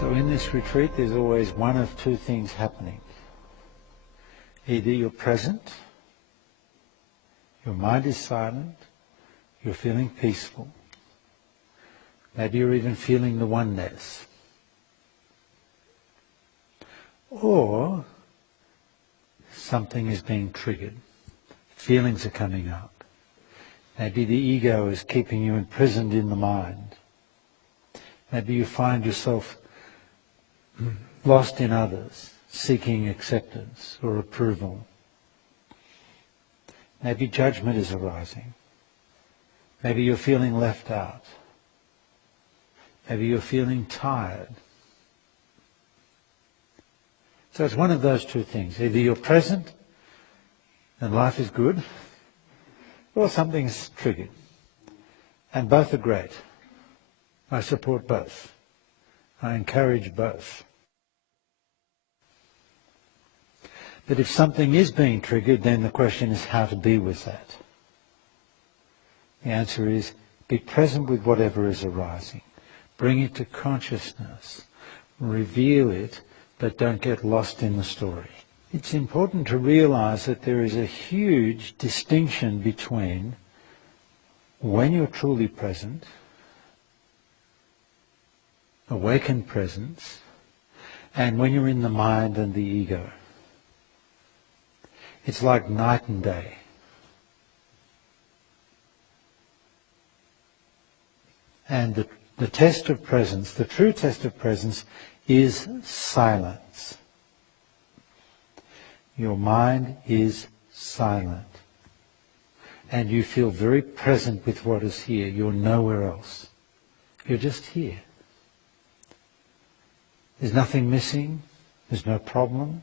So in this retreat, there's always one of two things happening. Either you're present, your mind is silent, you're feeling peaceful. Maybe you're even feeling the oneness. Or something is being triggered. Feelings are coming up. Maybe the ego is keeping you imprisoned in the mind. Maybe you find yourself lost in others, seeking acceptance or approval. Maybe judgment is arising. Maybe you're feeling left out. Maybe you're feeling tired. So it's one of those two things. Either you're present and life is good, or something's triggered. And both are great. I support both. I encourage both. But if something is being triggered, then the question is how to be with that. The answer is be present with whatever is arising. Bring it to consciousness. Reveal it, but don't get lost in the story. It's important to realize that there is a huge distinction between when you're truly present, awakened presence, and when you're in the mind and the ego. It's like night and day. And the test of presence, the true test of presence, is silence. Your mind is silent. And you feel very present with what is here. You're nowhere else. You're just here. There's nothing missing. There's no problem.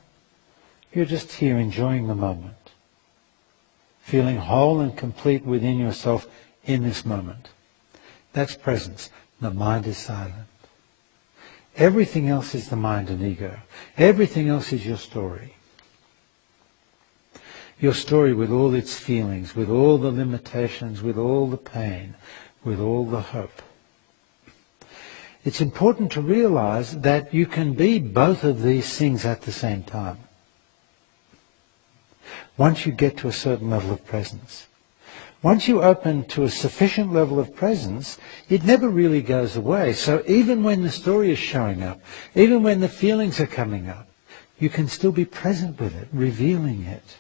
You're just here enjoying the moment. Feeling whole and complete within yourself in this moment. That's presence. The mind is silent. Everything else is the mind and ego. Everything else is your story. Your story with all its feelings, with all the limitations, with all the pain, with all the hope. It's important to realize that you can be both of these things at the same time. Once you get to a certain level of presence. Once you open to a sufficient level of presence, it never really goes away. So even when the story is showing up, even when the feelings are coming up, you can still be present with it, revealing it.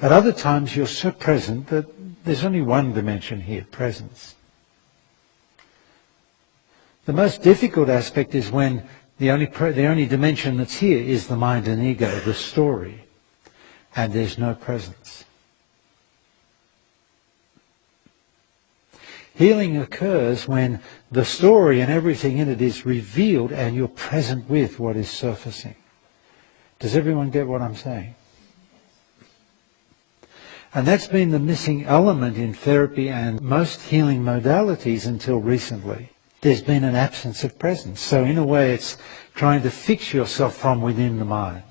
At other times you're so present that there's only one dimension here, presence. The most difficult aspect is when the only dimension that's here is the mind and ego, the story, and there's no presence. Healing occurs when the story and everything in it is revealed and you're present with what is surfacing. Does everyone get what I'm saying? And that's been the missing element in therapy and most healing modalities until recently. There's been an absence of presence. So in a way it's trying to fix yourself from within the mind.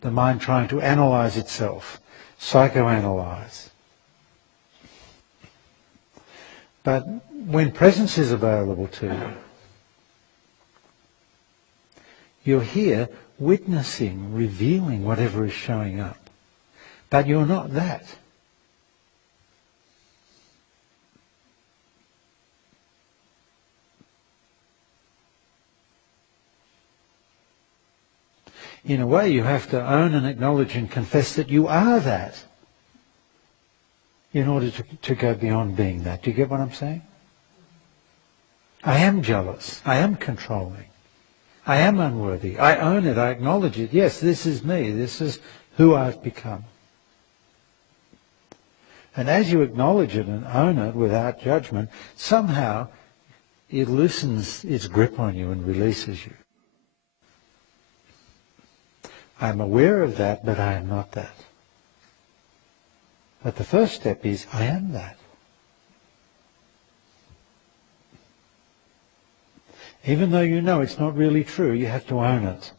The mind trying to analyze itself, psychoanalyze. But when presence is available to you, you're here witnessing, revealing whatever is showing up. But you're not that. In a way, you have to own and acknowledge and confess that you are that in order to go beyond being that. Do you get what I'm saying? I am jealous. I am controlling. I am unworthy. I own it. I acknowledge it. Yes, this is me. This is who I've become. And as you acknowledge it and own it without judgment, somehow it loosens its grip on you and releases you. I'm aware of that, but I am not that. But the first step is, I am that. Even though you know it's not really true, you have to own it.